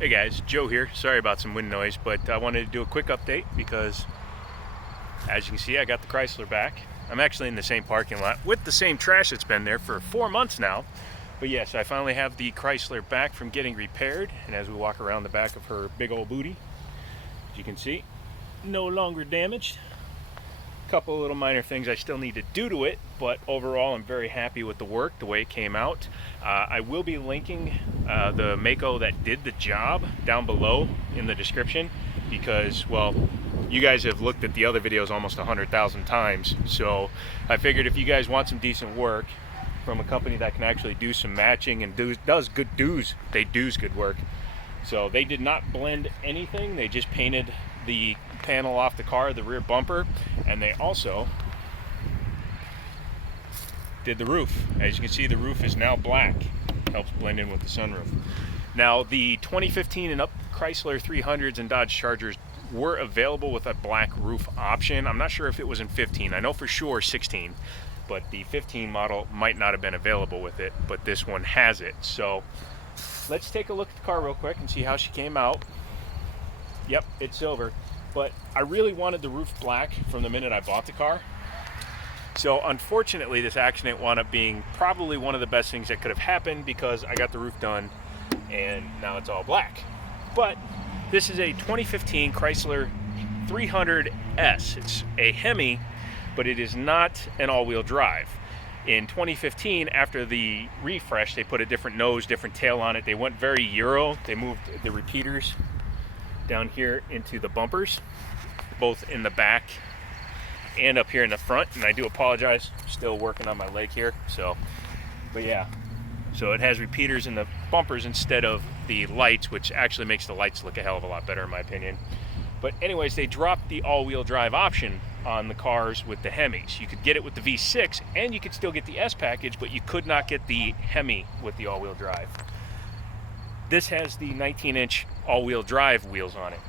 Hey guys, Joe here. Sorry about some wind noise, but I wanted to do a quick update because, as you can see, I got the Chrysler back. I'm actually in the same parking lot with the same trash that's been there for 4 months now. But yes, I finally have the Chrysler back from getting repaired, and as we walk around the back of her big old booty, as you can see, no longer damaged. Couple of little minor things I still need to do to it, but overall I'm very happy with the work, the way it came out. I will be linking the Maaco that did the job down below in the description because, well, you guys have looked at the other videos almost 100,000 times, so I figured if you guys want some decent work from a company that can actually do some matching and does good work. So they did not blend anything, they just painted the panel off the car, the rear bumper, and they also did the roof. As you can see, the roof is now black. Helps blend in with the sunroof. Now, the 2015 and up Chrysler 300s and Dodge Chargers were available with a black roof option. I'm not sure if it was in 15. I know for sure 16, but the 15 model might not have been available with it, but this one has it. So let's take a look at the car real quick and see how she came out. Yep, it's silver, but I really wanted the roof black from the minute I bought the car. So unfortunately, this accident wound up being probably one of the best things that could have happened because I got the roof done and now it's all black. But this is a 2015 Chrysler 300S. It's a Hemi, but it is not an all-wheel drive. In 2015, after the refresh, they put a different nose, different tail on it. They went very Euro. They moved the repeaters down here into the bumpers, both in the back and up here in the front. And I do apologize, still working on my leg here. But yeah, so it has repeaters in the bumpers instead of the lights, which actually makes the lights look a hell of a lot better in my opinion. But anyways, they dropped the all-wheel drive option on the cars with the Hemis. You could get it with the V6 and you could still get the S package, but you could not get the Hemi with the all-wheel drive. This has the 19-inch all-wheel drive wheels on it.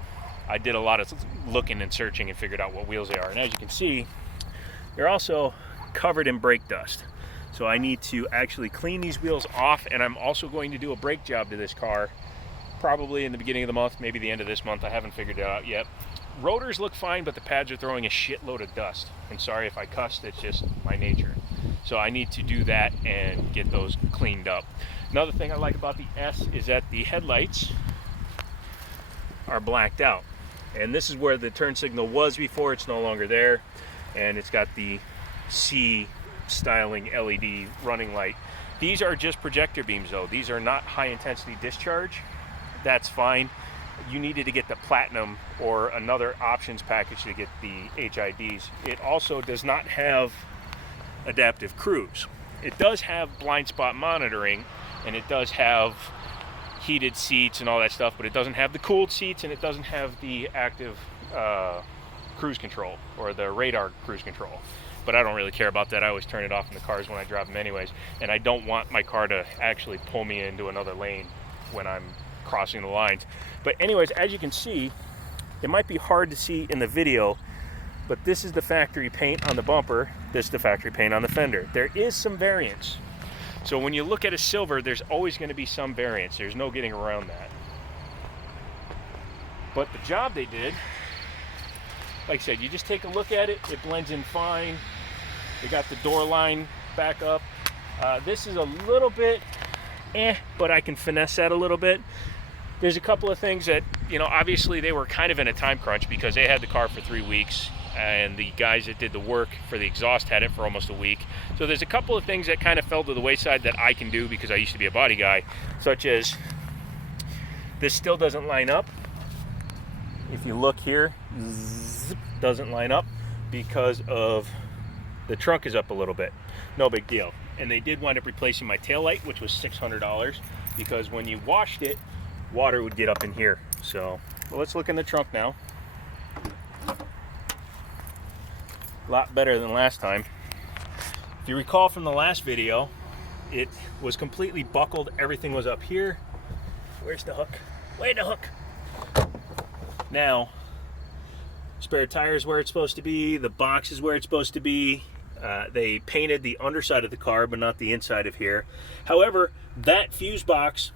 I did a lot of looking and searching and figured out what wheels they are. And as you can see, they're also covered in brake dust. So I need to actually clean these wheels off, and I'm also going to do a brake job to this car probably in the beginning of the month, maybe the end of this month. I haven't figured it out yet. Rotors look fine, but the pads are throwing a shitload of dust. And sorry if I cussed, it's just my nature. So I need to do that and get those cleaned up. Another thing I like about the S is that the headlights are blacked out. And this is where the turn signal was before. It's no longer there. And it's got the C styling LED running light. These are just projector beams though. These are not high intensity discharge. That's fine. You needed to get the platinum or another options package to get the HIDs. It also does not have adaptive cruise. It does have blind spot monitoring, and it does have heated seats and all that stuff, but it doesn't have the cooled seats, and it doesn't have the active cruise control or the radar cruise control. But I don't really care about that. I always turn it off in the cars when I drive them anyways, and I don't want my car to actually pull me into another lane when I'm crossing the lines. But anyways, as you can see, it might be hard to see in the video, but this is the factory paint on the bumper, this is the factory paint on the fender. There is some variance. So when you look at a silver, there's always going to be some variance. There's no getting around that. But the job they did, like I said, you just take a look at it, it blends in fine. They got the door line back up. This is a little bit but I can finesse that a little bit. There's a couple of things that, you know, obviously they were kind of in a time crunch because they had the car for 3 weeks and the guys that did the work for the exhaust had it for almost a week. So there's a couple of things that kind of fell to the wayside that I can do because I used to be a body guy, such as this still doesn't line up. If you look here, doesn't line up because of the trunk is up a little bit. No big deal. And they did wind up replacing my taillight, which was $600 because when you washed it, water would get up in here. So, well, let's look in the trunk now. A lot better than last time. If you recall from the last video, it was completely buckled. Everything was up here. Where's the hook? Where's the hook? Now, spare tires where it's supposed to be. The box is where it's supposed to be. They painted the underside of the car, but not the inside of here. However, that fuse box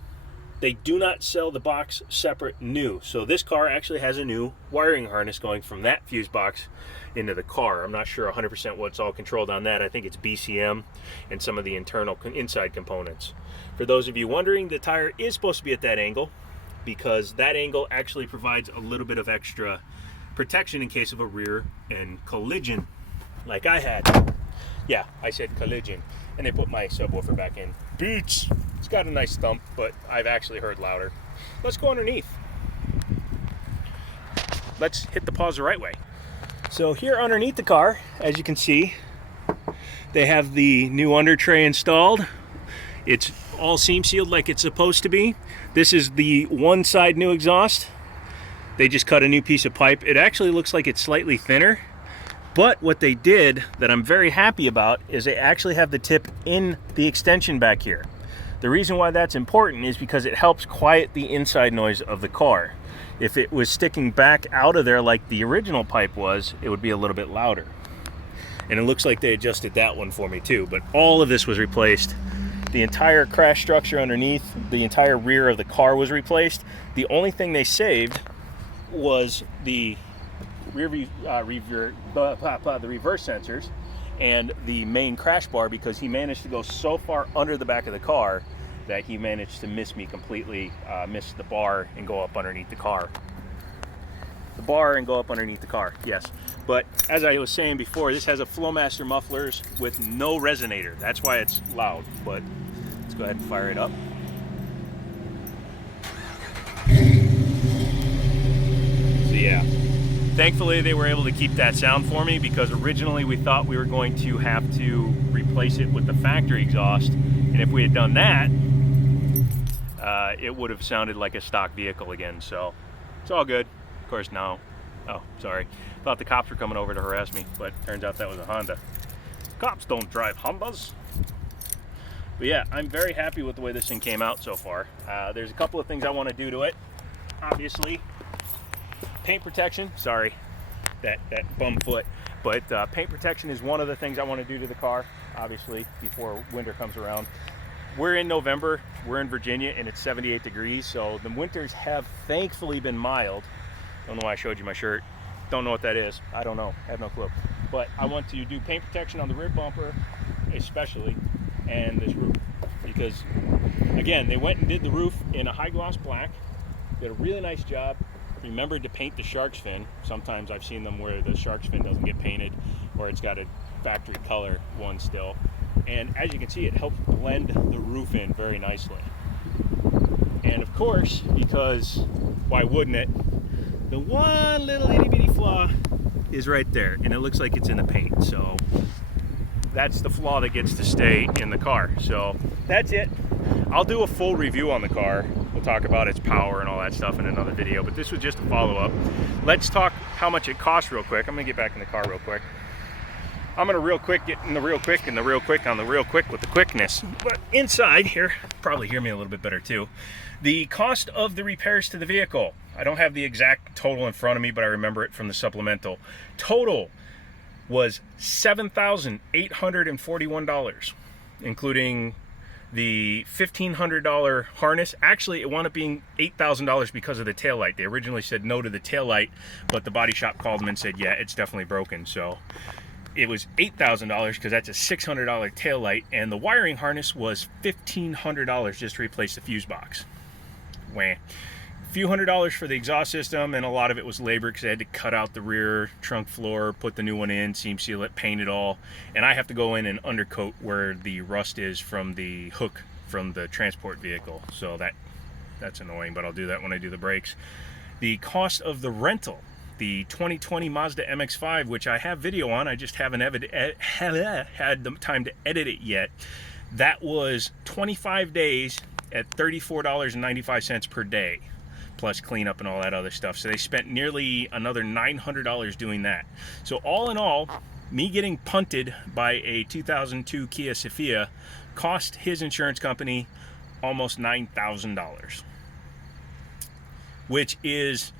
they do not sell the box separate new. So this car actually has a new wiring harness going from that fuse box into the car. I'm not sure 100% what's all controlled on that. I think it's BCM and some of the internal inside components. For those of you wondering, the tire is supposed to be at that angle because that angle actually provides a little bit of extra protection in case of a rear end collision like I had. Yeah, I said collision. And they put my subwoofer back in. Beats! It's got a nice thump, but I've actually heard louder. Let's go underneath. Let's hit the pause the right way. So here underneath the car, as you can see, they have the new under tray installed. It's all seam sealed like it's supposed to be. This is the one side new exhaust. They just cut a new piece of pipe. It actually looks like it's slightly thinner. But what they did that I'm very happy about is they actually have the tip in the extension back here. The reason why that's important is because it helps quiet the inside noise of the car. If it was sticking back out of there like the original pipe was, it would be a little bit louder. And it looks like they adjusted that one for me too, but all of this was replaced. The entire crash structure underneath, the entire rear of the car was replaced. The only thing they saved was the the reverse sensors and the main crash bar, because he managed to go so far under the back of the car that he managed to miss me completely, miss the bar and go up underneath the car. The bar and go up underneath the car, yes. But as I was saying before, this has a Flowmaster mufflers with no resonator. That's why it's loud, but let's go ahead and fire it up. So yeah. Thankfully, they were able to keep that sound for me, because originally we thought we were going to have to replace it with the factory exhaust. And if we had done that, it would have sounded like a stock vehicle again. So it's all good. Of course, now, oh, sorry. Thought the cops were coming over to harass me, but turns out that was a Honda. Cops don't drive Hondas. But yeah, I'm very happy with the way this thing came out so far. There's a couple of things I want to do to it. Obviously, paint protection, sorry, that bum foot, but paint protection is one of the things I want to do to the car, obviously, before winter comes around. We're in November, we're in Virginia, and it's 78 degrees, so the winters have thankfully been mild. Don't know why I showed you my shirt. Don't know what that is. I don't know. I have no clue. But I want to do paint protection on the rear bumper, especially, and this roof. Because, again, they went and did the roof in a high gloss black. Did a really nice job. Remembered to paint the shark's fin. Sometimes I've seen them where the shark's fin doesn't get painted, or it's got a factory color one still. And as you can see, it helps blend the roof in very nicely. And of course, because why wouldn't it, the one little itty bitty flaw is right there, and it looks like it's in the paint. So that's the flaw that gets to stay in the car. So that's it. I'll do a full review on the car. We'll talk about its power and all that stuff in another video, but this was just a follow-up. Let's talk how much it costs real quick. I'm gonna get back in the car real quick. I'm gonna real quick get in the real quick and the real quick on the real quick with the quickness. But inside here, probably hear me a little bit better too. The cost of the repairs to the vehicle. I don't have the exact total in front of me, but I remember it from the supplemental. Total was $7,841, including the $1,500 harness. Actually, it wound up being $8,000 because of the taillight. They originally said no to the taillight, but the body shop called them and said, yeah, it's definitely broken. So it was $8,000 because that's a $600 taillight, and the wiring harness was $1,500 just to replace the fuse box. Wah. A few $100s for the exhaust system, and a lot of it was labor because I had to cut out the rear trunk floor, put the new one in, seam seal it, paint it all, and I have to go in and undercoat where the rust is from the hook from the transport vehicle. So that's annoying, but I'll do that when I do the brakes. The cost of the rental, the 2020 Mazda MX-5, which I have video on, I just haven't had the time to edit it yet. That was 25 days at $34.95 per day, plus cleanup and all that other stuff. So they spent nearly another $900 doing that. So all in all, me getting punted by a 2002 Kia Sophia cost his insurance company almost $9,000, which is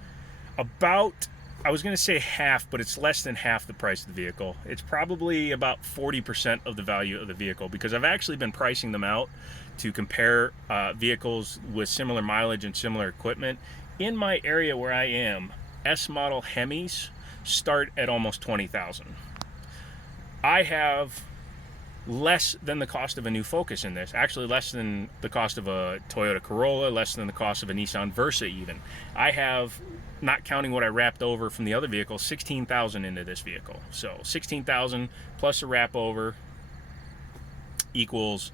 about I was going to say half, but it's less than half the price of the vehicle. It's probably about 40% of the value of the vehicle, because I've actually been pricing them out to compare vehicles with similar mileage and similar equipment. In my area where I am, S model Hemis start at almost $20,000. I have less than the cost of a new Focus in this, actually less than the cost of a Toyota Corolla, less than the cost of a Nissan Versa even. I have, not counting what I wrapped over from the other vehicle, $16,000 into this vehicle. So $16,000 plus a wrap over equals,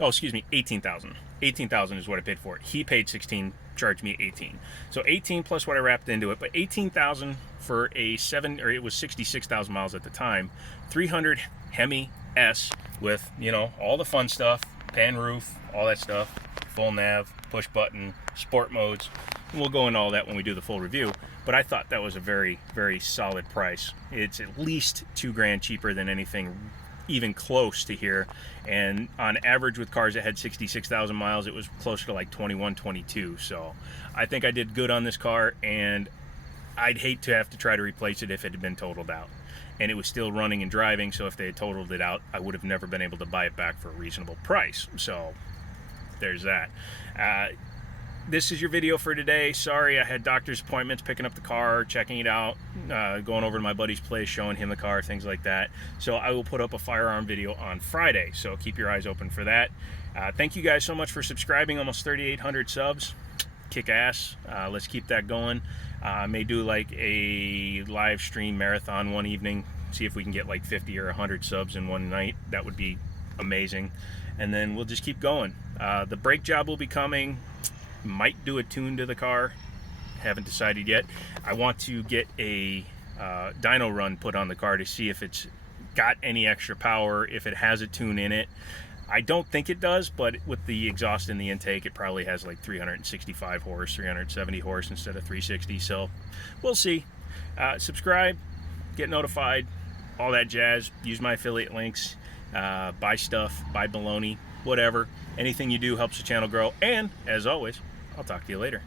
oh excuse me, $18,000. $18,000 is what I paid for it. He paid $16,000, charged me $18,000. So $18,000 plus what I wrapped into it, but $18,000 for a it was 66,000 miles at the time, 300 Hemi S with, you know, all the fun stuff, pan roof, all that stuff, full nav, push button, sport modes. And we'll go into all that when we do the full review, but I thought that was a very, very solid price. It's at least $2,000 cheaper than anything even close to here, and on average with cars that had 66,000 miles, it was closer to like 21, 22. So I think I did good on this car, and I'd hate to have to try to replace it if it had been totaled out. And it was still running and driving, so if they had totaled it out, I would have never been able to buy it back for a reasonable price. So there's that. This is your video for today. Sorry, I had doctor's appointments, picking up the car, checking it out, going over to my buddy's place, showing him the car, things like that. So I will put up a firearm video on Friday, so keep your eyes open for that. Thank you guys so much for subscribing, almost 3,800 subs. Kick ass. Let's keep that going. I may do like a live stream marathon one evening, see if we can get like 50 or 100 subs in one night. That would be amazing. And then we'll just keep going. The brake job will be coming. Might do a tune to the car, haven't decided yet. I want to get a dyno run put on the car to see if it's got any extra power, if it has a tune in it. I don't think it does, but with the exhaust in the intake, it probably has like 365 horse, 370 horse instead of 360. So we'll see. Subscribe, get notified, all that jazz. Use my affiliate links. Buy stuff, buy baloney, whatever. Anything you do helps the channel grow. And as always, I'll talk to you later.